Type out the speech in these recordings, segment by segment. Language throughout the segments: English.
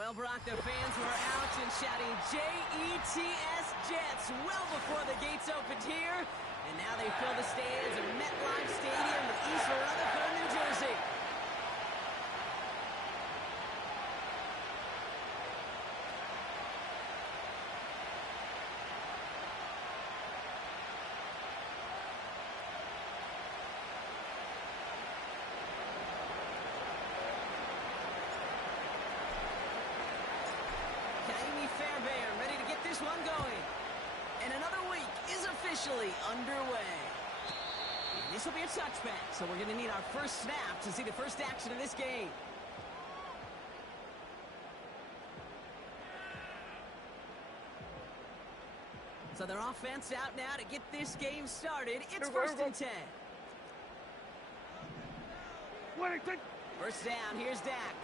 Well, Brock, the fans were out and shouting J-E-T-S Jets well before the gates opened here. And now they fill the stands of MetLife Stadium in East Rutherford, New Jersey. Ready to get this one going. And another week is officially underway. And this will be a touchback, so we're going to need our first snap to see the first action of this game. So their offense out now to get this game started. It's first and 10. First down, here's Dak.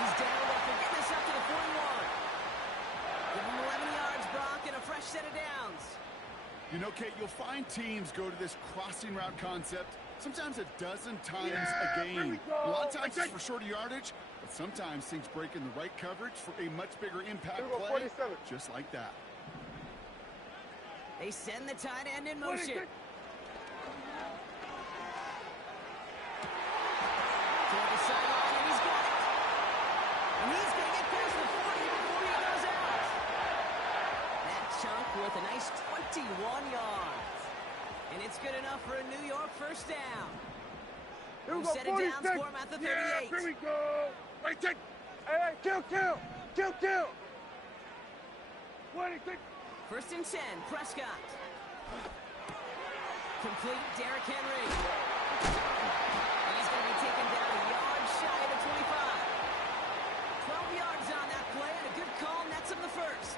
He's down after getting this up to the 41. Give him 11 yards, Brock, and a fresh set of downs. You know, Kate, you'll find teams go to this crossing route concept sometimes a dozen times a game. A lot of times it's for shorter yardage, but sometimes things break in the right coverage for a much bigger impact play, just like that. They send the tight end in motion. Toward the sideline, and he's got it. And he's going to get past the 40 before he goes out. That chunk worth a nice 21 yards. And it's good enough for a New York first down. We'll set it down, score him at the 38. Yeah, here we go. Right, take. Hey, kill. 26. First and 10, Prescott. Complete, Derrick Henry. He's going to be taken down a yard shy of the 25. 12 yards on that play, and a good call nets him the first.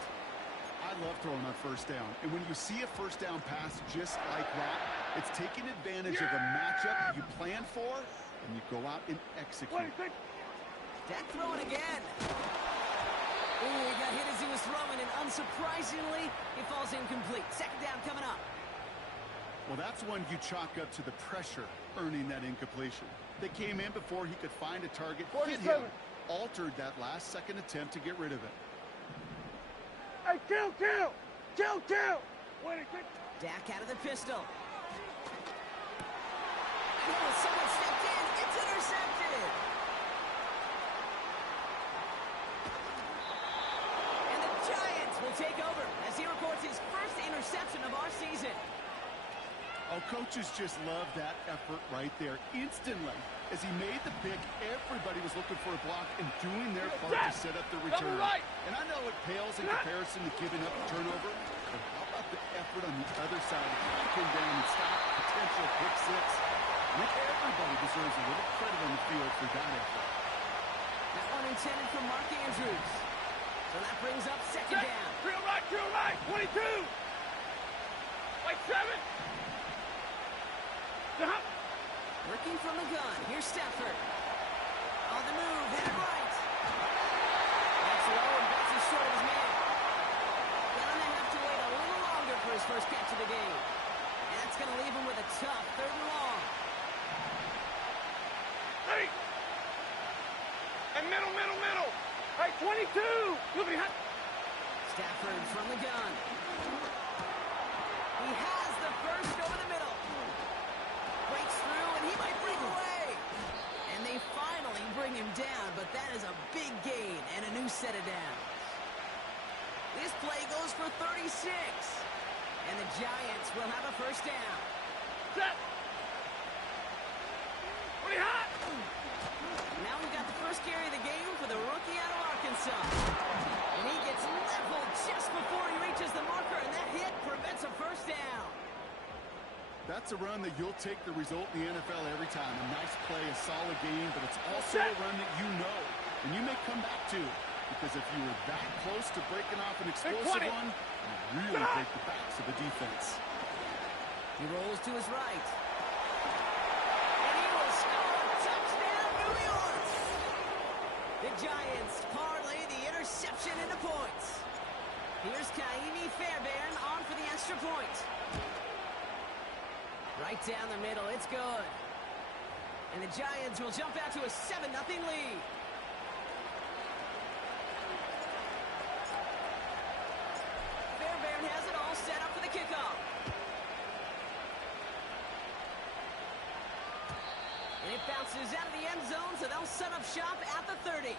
I love throwing on first down. And when you see a first down pass just like that, it's taking advantage of a matchup you planned for, and you go out and execute. Dak throwing again. Ooh, he got hit as he was throwing, and unsurprisingly, he falls incomplete. Second down coming up. Well, that's one you chalk up to the pressure earning that incompletion. They came in before he could find a target, hit him, altered that last second attempt to get rid of it. Hey, kill! 26. Dak out of the pistol. Oh, someone stepped in. It's intercepted. And the Giants will take over as he records his first interception of our season. Oh, coaches just love that effort right there. Instantly, as he made the pick, everybody was looking for a block and doing their part to set up the return. And I know it pales in comparison to giving up a turnover, but how about the effort on the other side of knocking down and stop a potential pick six? I think everybody deserves a little credit on the field for that effort. That one intended for Mark Andrews. So that brings up second down. Drill right, 22. Like 7. Working from the gun. Here's Stafford. On the move, hit it right. That's low and bounces short of his man. Gonna have to wait a little longer for his first catch of the game. And that's going to leave him with a tough third and long. Hey! And middle. Hey, 22. You'll be hot. Stafford from the gun. He has the first over the middle. Breaks through, and he might break away. And they finally bring him down, but that is a big gain and a new set of downs. This play goes for 36. And the Giants will have a first down. Set. Pretty hot. Now we've got the first carry of the game for the rookie out of Arkansas. And he gets leveled just before he reaches the marker, and that hit prevents a first down. That's a run that you'll take the result in the NFL every time. A nice play, a solid game, but it's also a run that you know and you may come back to. Because if you were that close to breaking off an explosive one, you really break the backs of the defense. He rolls to his right. And he will score. Touchdown, New York! The Giants parlay the interception into points. Here's Kaimi Fairbairn on for the extra point. Right down the middle. It's good. And the Giants will jump out to a 7-0 lead. Fairbairn has it all set up for the kickoff. And it bounces out of the end zone, so they'll set up shop at the 30.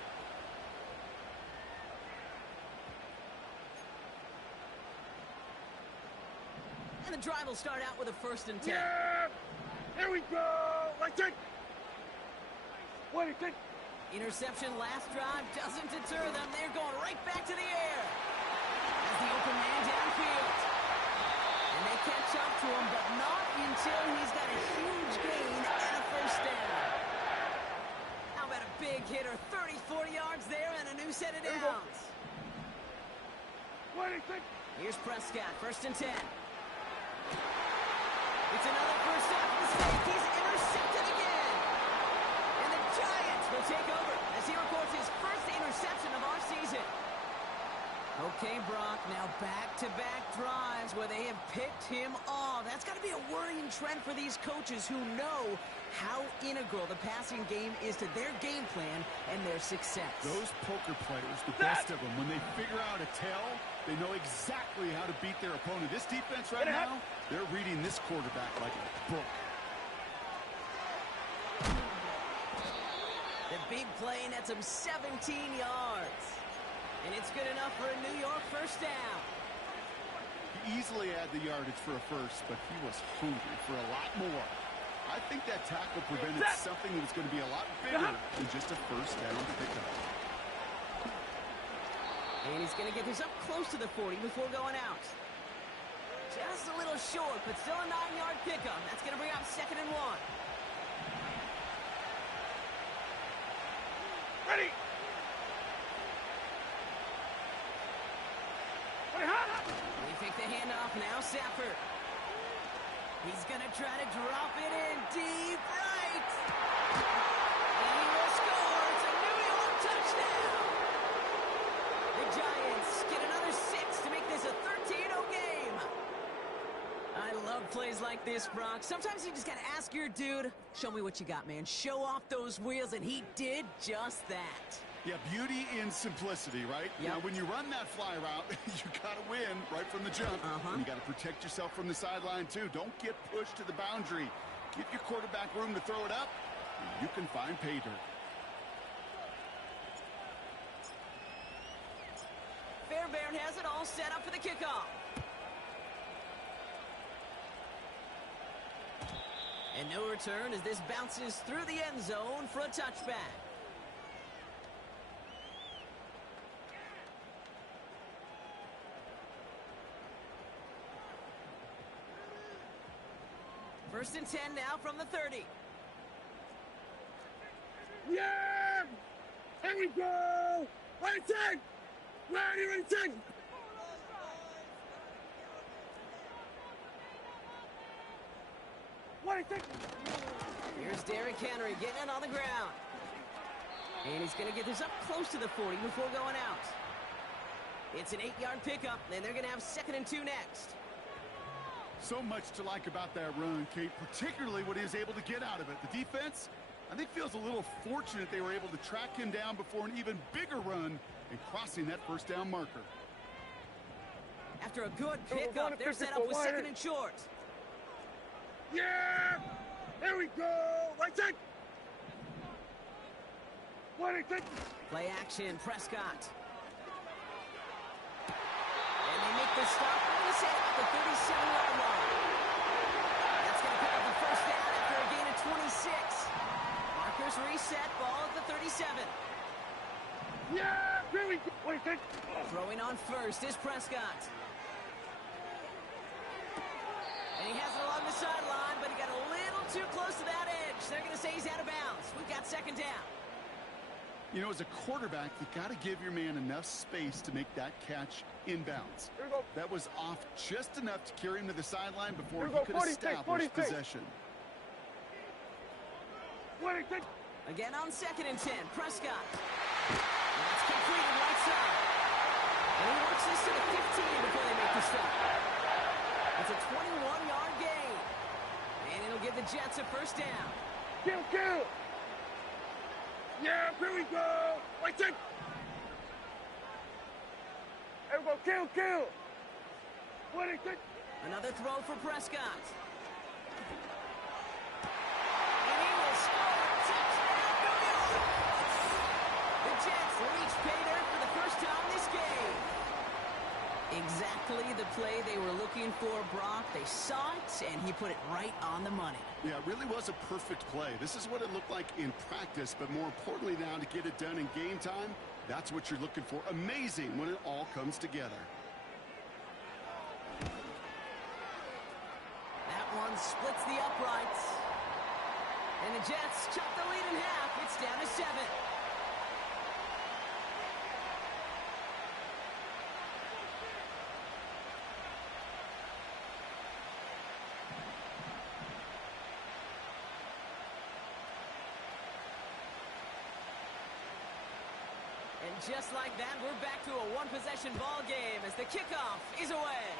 And the drive will start out with a 1st and 10. Yeah! Here we go! Right take! What do you think? Interception last drive doesn't deter them. They're going right back to the air. As the open man downfield. And they catch up to him, but not until he's got a huge gain and a 1st down. How about a big hitter? 30-40 yards there and a new set of downs. What do you think? Here's Prescott, 1st and 10. It's another first down mistake. He's intercepted again. And the Giants will take over as he records his first interception of our season. Okay, Brock, now back-to-back drives where they have picked him off. That's got to be a worrying trend for these coaches who know how integral the passing game is to their game plan and their success. Those poker players, the best of them, when they figure out a tell, they know exactly how to beat their opponent. This defense right now, they're reading this quarterback like a book. The big play nets him 17 yards. And it's good enough for a New York 1st down. He easily had the yardage for a 1st, but he was hungry for a lot more. I think that tackle prevented something that was going to be a lot bigger than just a 1st down pickup. And he's going to get this up close to the 40 before going out. Just a little short, but still a 9-yard pickup. That's going to bring up 2nd and 1. Ready! They take the handoff now, Safford. He's going to try to drop it in deep right. And he will score. It's a New York touchdown. The Giants get another 6 to make this a 13-0 game. I love plays like this, Brock. Sometimes you just got to ask your dude, show me what you got, man. Show off those wheels, and he did just that. Yeah, beauty in simplicity, right? Yep. Now, when you run that fly route, you got to win right from the jump. And you got to protect yourself from the sideline, too. Don't get pushed to the boundary. Give your quarterback room to throw it up, and you can find pay dirt. Fairbairn has it all set up for the kickoff. And no return as this bounces through the end zone for a touchback. First and 10 now from the 30. Yeah! Here we go! Right take! Ready, take! What do you think? Here's Derrick Henry getting it on the ground. And he's going to get this up close to the 40 before going out. It's an 8-yard pickup, and they're going to have 2nd and 2 next. So much to like about that run, Kate, particularly what he was able to get out of it. The defense, I think, feels a little fortunate they were able to track him down before an even bigger run and crossing that 1st down marker. After a good pickup, they're set up with 2nd and short. Yeah! Here we go! Right take! What do you think? Play action, Prescott. And they make the stop, I'm going to say, at the 37-yard line. That's going to pick up the 1st down after a gain of 26. Markers reset, ball at the 37. Yeah! Here we go! What do you think? Throwing on first is Prescott. And he has it along the sideline, but he got a little too close to that edge. They're going to say he's out of bounds. We've got 2nd down. You know, as a quarterback, you got to give your man enough space to make that catch inbounds. Here we go. That was off just enough to carry him to the sideline before he Here we could go. establish 46. possession. What do you think? Again on 2nd and 10, Prescott. And that's completed right side. And he works this to the 15 before they make the stop. It's a 21-yard gain. And Jets a first down. Kill, kill. Yeah, here we go. Right there. There we go. Kill, kill. What is it? Another throw for Prescott. And he will score. Touchdown, New York. The Jets reach pay dirt for the first time this game. Exactly the play they were looking for, Brock. They saw it, and he put it right on the money. Yeah, it really was a perfect play. This is what it looked like in practice, but more importantly now to get it done in game time, that's what you're looking for. Amazing when it all comes together. That one splits the uprights. And the Jets chop the lead in half. It's down to 7. And just like that, we're back to a one-possession ball game as the kickoff is away.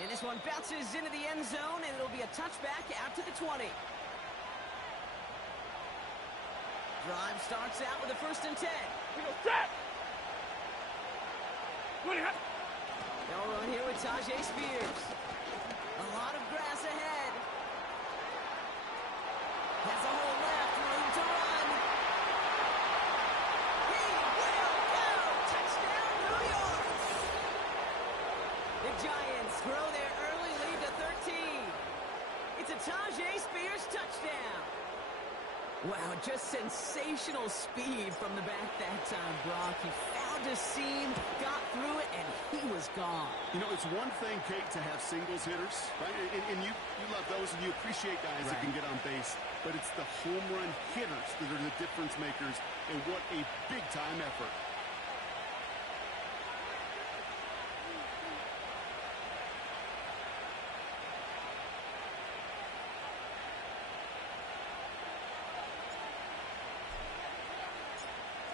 And this one bounces into the end zone, and it'll be a touchback out to the 20. Drive starts out with a 1st and 10. We go set. They'll run here with Tajay Spears. A lot of grass ahead. Has a hole left, room to run. He will go! Touchdown, New York! The Giants grow their early lead to 13. It's a Tajay Spears touchdown. Wow, just sensational speed from the back that time, Brock. He found a seam, got through it, and he was gone. You know, it's one thing, Kate, to have singles hitters, right? And you love those, and you appreciate guys that can get on base. But it's the home run hitters that are the difference makers, and what a big-time effort.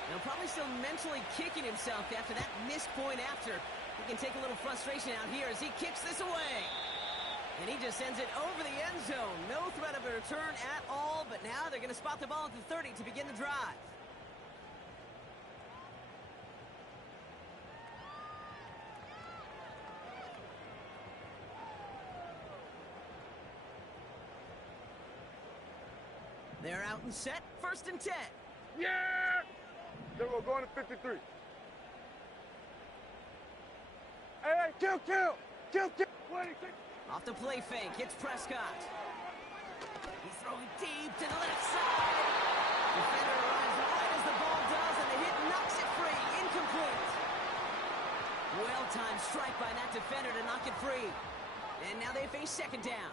He'll probably still mentally kicking himself after that missed point after. He can take a little frustration out here as he kicks this away. And he just sends it over the end zone. No threat of a return at all, but now they're going to spot the ball at the 30 to begin the drive. They're out and set. 1st and 10. Yeah! Then we're going to 53. Hey, kill, kill! Kill, kill! Off the play fake, it's Prescott. He's throwing deep to the left side. Defender arrives right as the ball does, and the hit knocks it free. Incomplete. Well-timed strike by that defender to knock it free. And now they face 2nd down.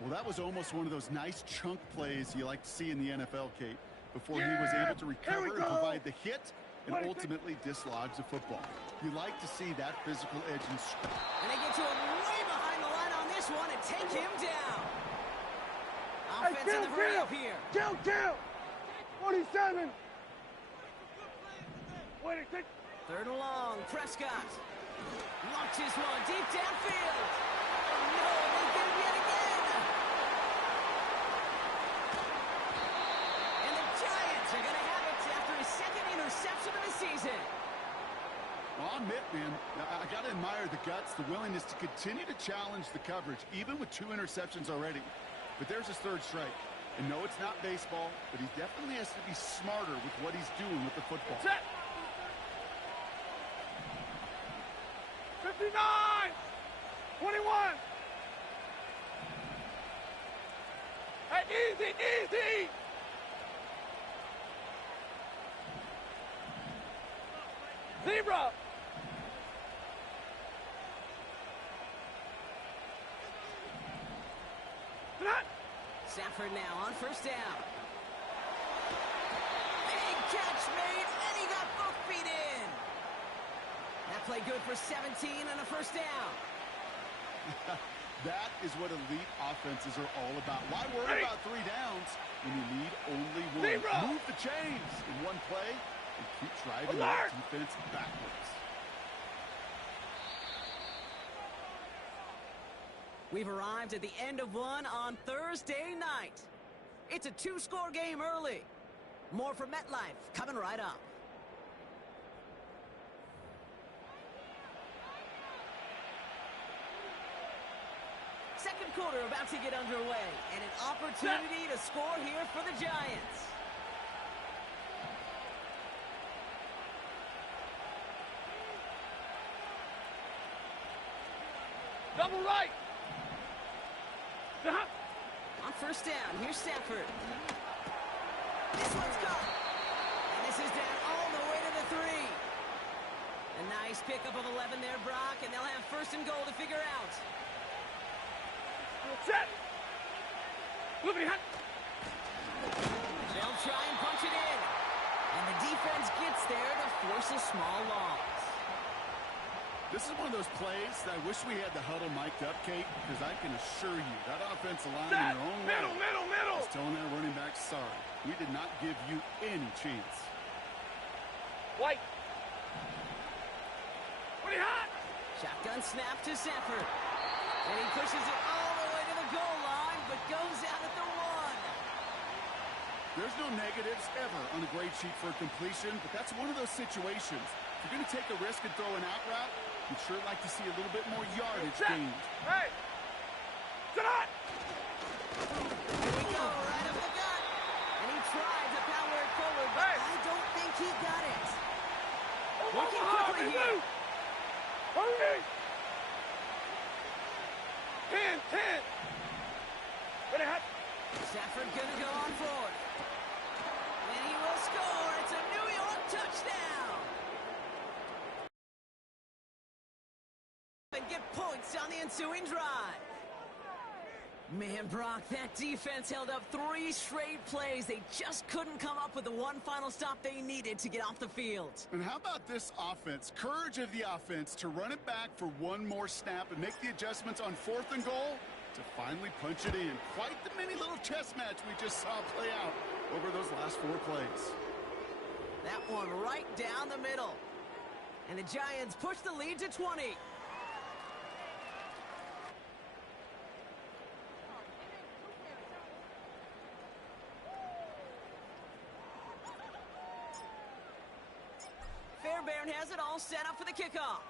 Well, that was almost one of those nice chunk plays you like to see in the NFL, Kate, before he was able to recover and provide the hit and ultimately dislodge the football. You like to see that physical edge and strength. And they get to him way behind the line on this one and take him down. Offense in the hurry up here. Kill, kill! 47! Wait a second. 3rd and long, Prescott. Launches one deep downfield. Oh no, they get him yet again. And the Giants are going to have it after his 2nd interception of the season. Well, I'll admit, man, I got to admire the guts, the willingness to continue to challenge the coverage, even with 2 interceptions already. But there's his 3rd strike. And no, it's not baseball, but he definitely has to be smarter with what he's doing with the football. Set. 59! 21! Hey, easy, easy! Zebra! Stafford now on 1st down. Big catch made, and he got both feet in. That play good for 17 and a 1st down. That is what elite offenses are all about. Why worry about 3 downs when you need only 1? Zebra! Move the chains in one play and keep driving that defense backwards. We've arrived at the end of one on Thursday night. It's a two-score game early. More from MetLife coming right up. Second quarter about to get underway, and an opportunity to score here for the Giants. Double right. On first down, here's Stafford. This one's caught. And this is down all the way to the 3. A nice pickup of 11 there, Brock, and they'll have first and goal to figure out. Set. Look at it. They'll try and punch it in. And the defense gets there to force a small loss. This is one of those plays that I wish we had the huddle mic'd up, Kate, because I can assure you that offensive line in their own middle. is telling that running back, sorry, we did not give you any chance. White. Pretty hot. Shotgun snap to Stafford. And he pushes it all the way to the goal line, but goes out at the 1. There's no negatives ever on a grade sheet for completion, but that's one of those situations. If you're going to take a risk and throw an out route, you'd sure like to see a little bit more yardage gained. Hey! Sit on! Here we go, right up the gut. And he tried to power it forward, but I don't think he got it. Working quickly here. Hurry! 10. Ready, hot. Stafford gonna go on forward. And he will score. It's a New York touchdown. And get points on the ensuing drive. Man, Brock, that defense held up 3 straight plays. They just couldn't come up with the one final stop they needed to get off the field. And how about this offense? Courage of the offense to run it back for one more snap and make the adjustments on 4th and goal to finally punch it in. Quite the mini little chess match we just saw play out over those last 4 plays. That one right down the middle. And the Giants push the lead to 20. Fairbairn has it all set up for the kickoff.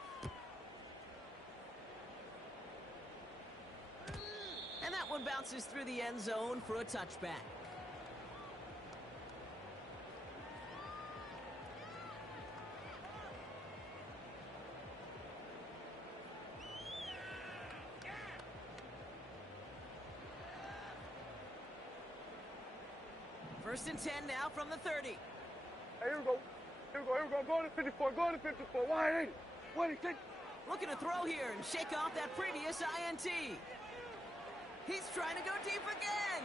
And that one bounces through the end zone for a touchback. First and 10 now from the 30. Hey, here we go. Go to 54. Why? Looking to throw here and shake off that previous INT. He's trying to go deep again.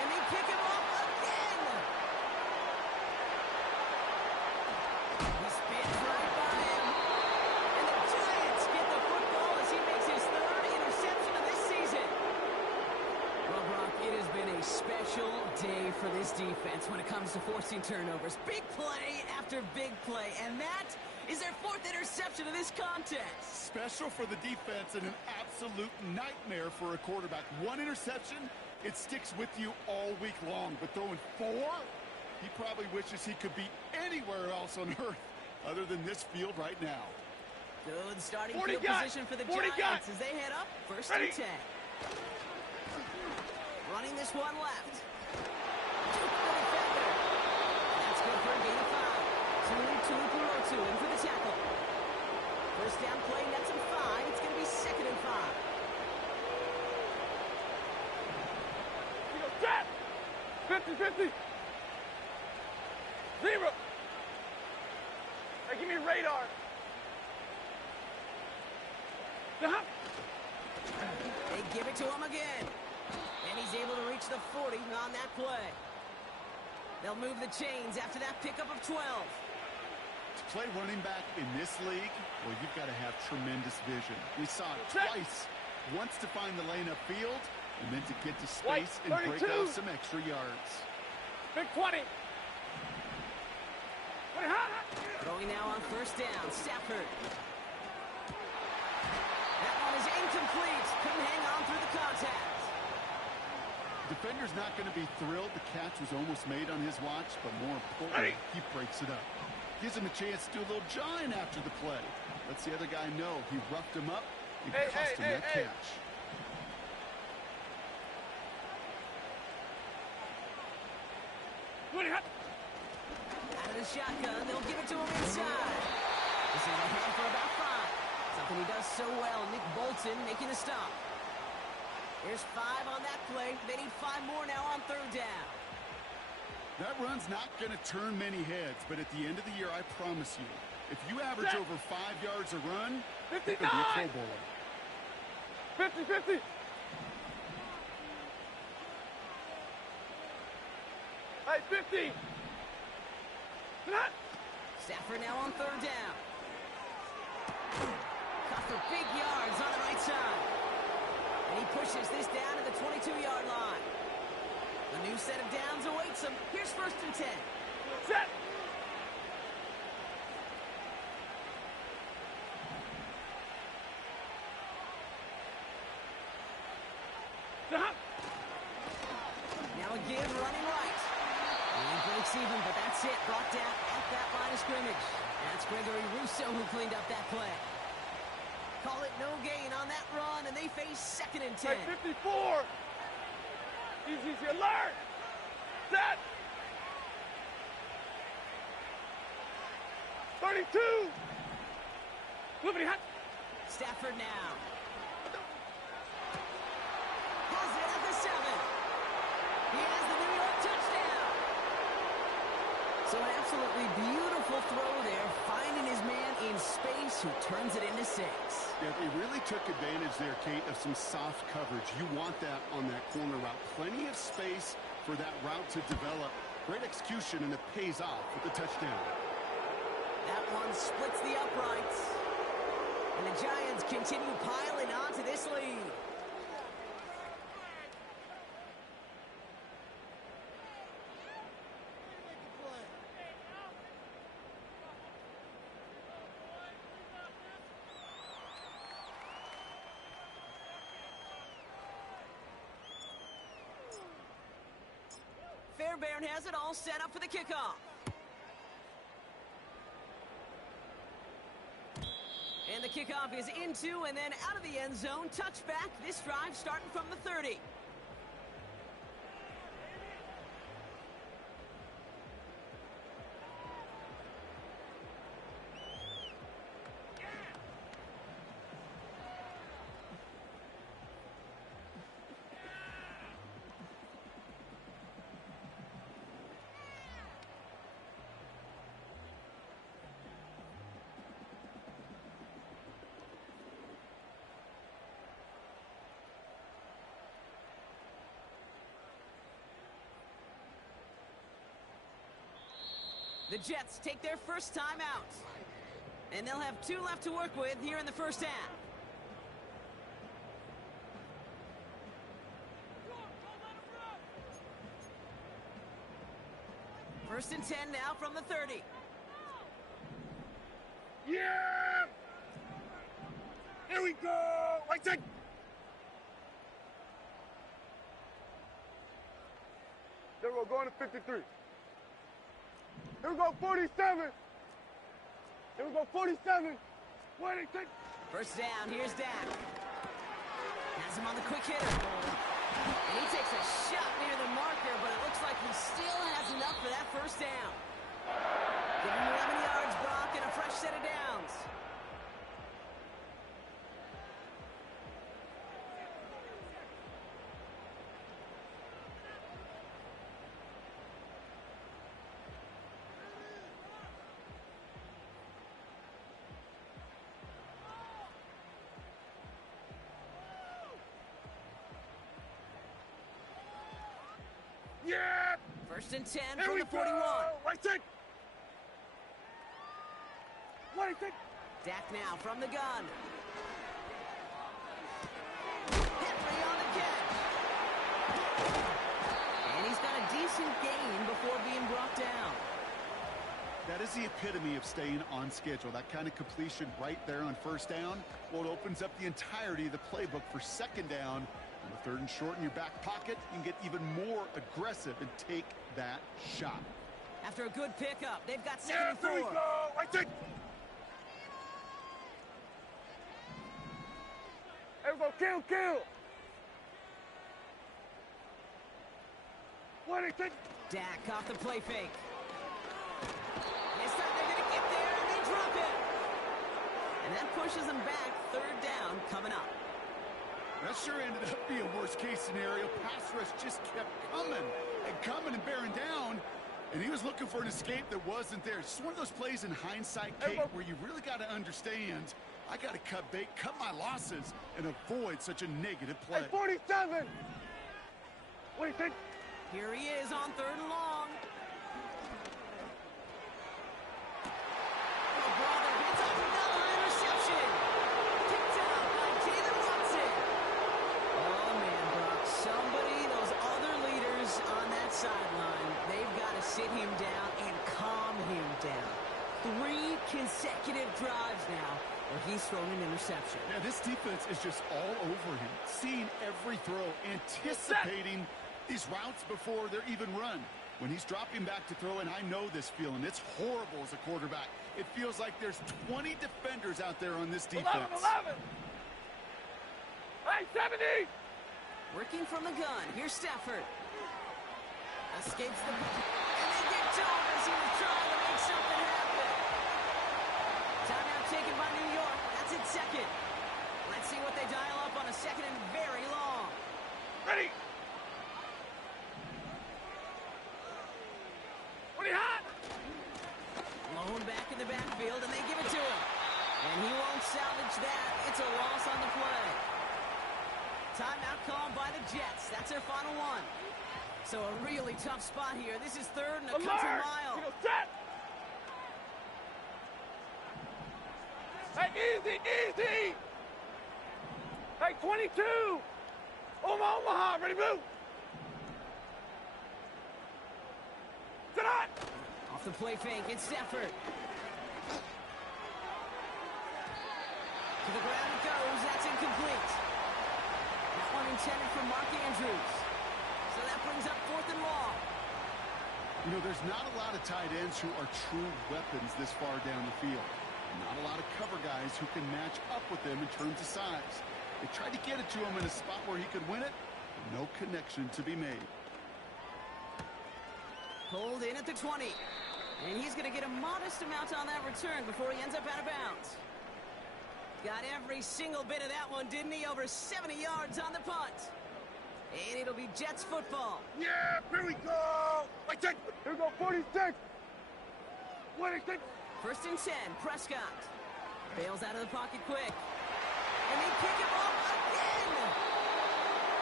And they pick him off again. He spins right by him. And the Giants get the football as he makes his 3rd interception of this season. Well, Brock, it has been a special day for this defense when it comes to forcing turnovers. Big play after big play, and that is their 4th interception of this contest. Special for the defense and an absolute nightmare for a quarterback. 1 interception, it sticks with you all week long, but throwing 4, he probably wishes he could be anywhere else on earth other than this field right now. Good starting field position for the Giants as they head up first and 10. Running this one left. That's good for a gain of 5. 2 in for the tackle. First down play, nets him 5. It's going to be 2nd and 5. 50. 0. Hey, give me radar. They give it to him again. And he's able to reach the 40 on that play. They'll move the chains after that pickup of 12. To play running back in this league, well, you've got to have tremendous vision. We saw it twice. Once to find the lane upfield, and then to get to space and break out some extra yards. Big 20. Throwing now on first down, Stafford. That one is incomplete. contact. Defender's not going to be thrilled. The catch was almost made on his watch, but more importantly, he breaks it up. Gives him a chance to do a little jawing after the play. Lets the other guy know he roughed him up and cost him that catch. Out of the shotgun, they'll give it to him inside. This is a hand for about 5. Something he does so well. Nick Bolton making the stop. There's 5 on that play. They need 5 more now on 3rd down. That run's not going to turn many heads, but at the end of the year, I promise you, if you average over 5 yards a run, you're going to be a Pro Bowler. 50-50. Hey, 50. Stafford now on 3rd down. Caught for big yards on the right side. And he pushes this down to the 22-yard line. A new set of downs awaits him. Here's 1st and 10. Set. Now again, running right. And he breaks even, but that's it. Brought down at that line of scrimmage. That's Gregory Rousseau who cleaned up that play. Call it no gain on that run, and they face 2nd and 10. Hey, 54. Easy, alert. Set. 32. Moving hot. Stafford now. Has it at the 7. He has the New York touchdown. So an absolutely beautiful throw there, finding his man in space who turns it into 6. Yeah, they really took advantage there, Kate, of some soft coverage. You want that on that corner route. Plenty of space for that route to develop. Great execution, and it pays off with the touchdown. That one splits the uprights. And the Giants continue piling on to this lead. Fairbairn has it all set up for the kickoff. And the kickoff is into and then out of the end zone. Touchback. This drive starting from the 30. The Jets take their first time out. And they'll have 2 left to work with here in the first half. First and 10 now from the 30. Yeah! Here we go! Right side! There we go, going to 53. Here we go, 47. Here we go, 47. What do you think? First down, here's Dak. Has him on the quick hitter. And he takes a shot near the marker, but it looks like he still has enough for that first down. Give him 11 yards, Brock, and a fresh set of downs. Yeah! First and 10 Here from we the 41. go! Right side! What do you think? Dak now from the gun. Henry on the catch. And he's got a decent gain before being brought down. That is the epitome of staying on schedule. That kind of completion right there on first down, well, it opens up the entirety of the playbook for second down On the 3rd and short in your back pocket, you can get even more aggressive and take that shot. After a good pickup, they've got 2nd and 4. There we go. Right there. There we go. Kill. What is it? Dak off the play fake. This time they're going to get there, and they drop it. And that pushes them back. 3rd down coming up. That sure ended up being worst-case scenario. Pass rush just kept coming and bearing down. And he was looking for an escape that wasn't there. It's just one of those plays in hindsight, Kate, where you really got to understand, I got to cut bait, cut my losses, and avoid such a negative play. Hey, 47! What do you think? Here he is on 3rd and long. Oh, brother, it's another interception. Picked out by Taylor Watson. Oh, man, Brock, those other leaders on that sideline, they've got to sit him down and calm him down. 3 consecutive drives now where he's thrown an interception. Yeah, this defense is just all over him, seeing every throw, anticipating these routes before they're even run. When he's dropping back to throw, and I know this feeling, it's horrible as a quarterback. It feels like there's 20 defenders out there on this defense. 11! Hey, 70! Working from the gun. Here's Stafford. Escapes the... And they get Jones as he was trying to make something happen. Timeout taken by New York. That's it, 2nd. Let's see what they dial up on a 2nd and very long. Ready! Pretty hot! Blown back in the backfield, and they give it to him. And he won't salvage that. It's a loss on the play. Timeout called by the Jets. That's their final one. So a really tough spot here. This is 3rd and a country mile. Set! Hey, easy! Hey, 22! Omaha, ready, move! Sit on! Off the play fake, it's Stafford. To the ground it goes. That's incomplete. That one intended for Mark Andrews. So that brings up 4th and long. You know, there's not a lot of tight ends who are true weapons this far down the field. Not a lot of cover guys who can match up with them in terms of size. They tried to get it to him in a spot where he could win it. No connection to be made. Pulled in at the 20. And he's going to get a modest amount on that return before he ends up out of bounds. Got every single bit of that one, didn't he? Over 70 yards on the punt. And it'll be Jets football. Yeah, here we go! Like that. Here we go, 46! 26! 1st and 10, Prescott. Bails out of the pocket quick. And they pick him up again!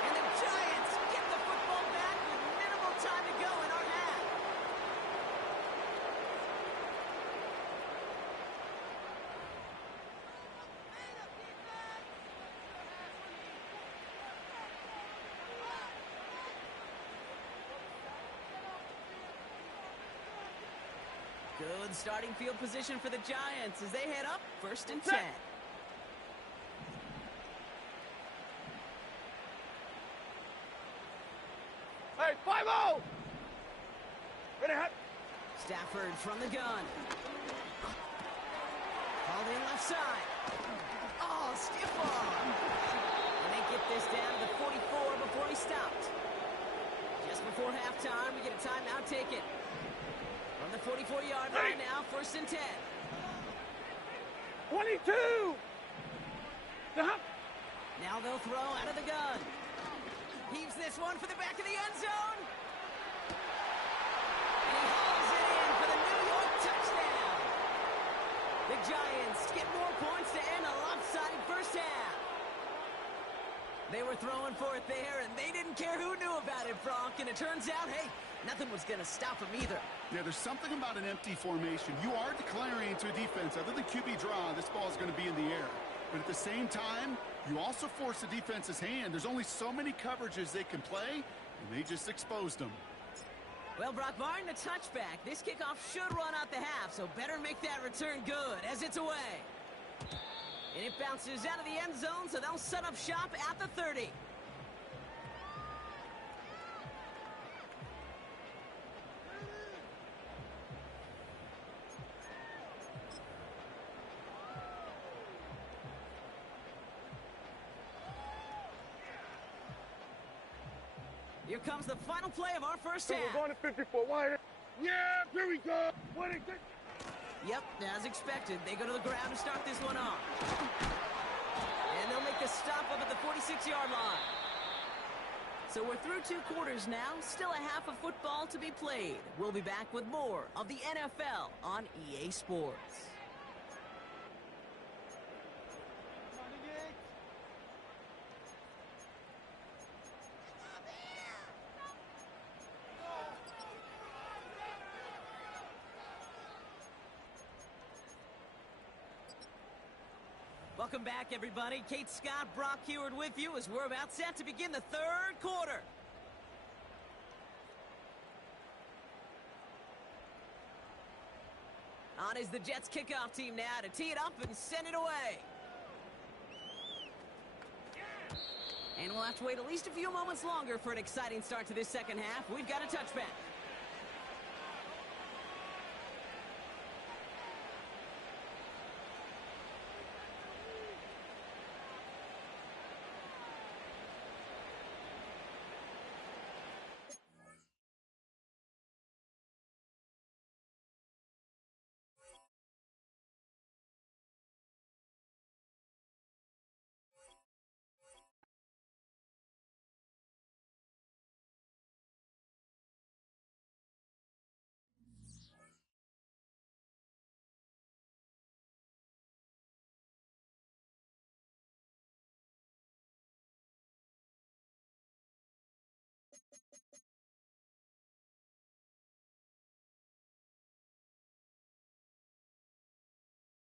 And the Giants get the football back with minimal time to go in our half. Good starting field position for the Giants as they head up 1st and 10. Hey, 5-0! Ready, hot? Stafford from the gun. Called in left side. Oh, stiff arm. And they get this down to the 44 before he stopped. Just before halftime, we get a timeout taken. From the 44-yard line now, 1st and 10. 22! Now they'll throw out of the gun. Heaves this one for the back of the end zone. And he hauls it in for the New York touchdown. The Giants get more points to end a lopsided first half. They were throwing for it there, and they didn't care who knew about it, Brock. And it turns out, hey, nothing was going to stop them either. Yeah, there's something about an empty formation. You are declaring to a defense, other than QB draw, this ball is going to be in the air. But at the same time, you also force the defense's hand. There's only so many coverages they can play, and they just exposed them. Well, Brock, barring the touchback, this kickoff should run out the half, so better make that return good as it's away. And it bounces out of the end zone, so they'll set up shop at the 30. here comes the final play of our first So half. we're going to 54. Wide. Yeah, here we go. What is it? Yep, as expected, they go to the ground to start this one off. And they'll make the stop up at the 46-yard line. So we're through 2 quarters now, still a half of football to be played. We'll be back with more of the NFL on EA Sports. Welcome back, everybody. Kate Scott, Brock Heward with you as we're about set to begin the 3rd quarter. On is the Jets kickoff team now to tee it up and send it away. And we'll have to wait at least a few moments longer for an exciting start to this second half. We've got a touchback.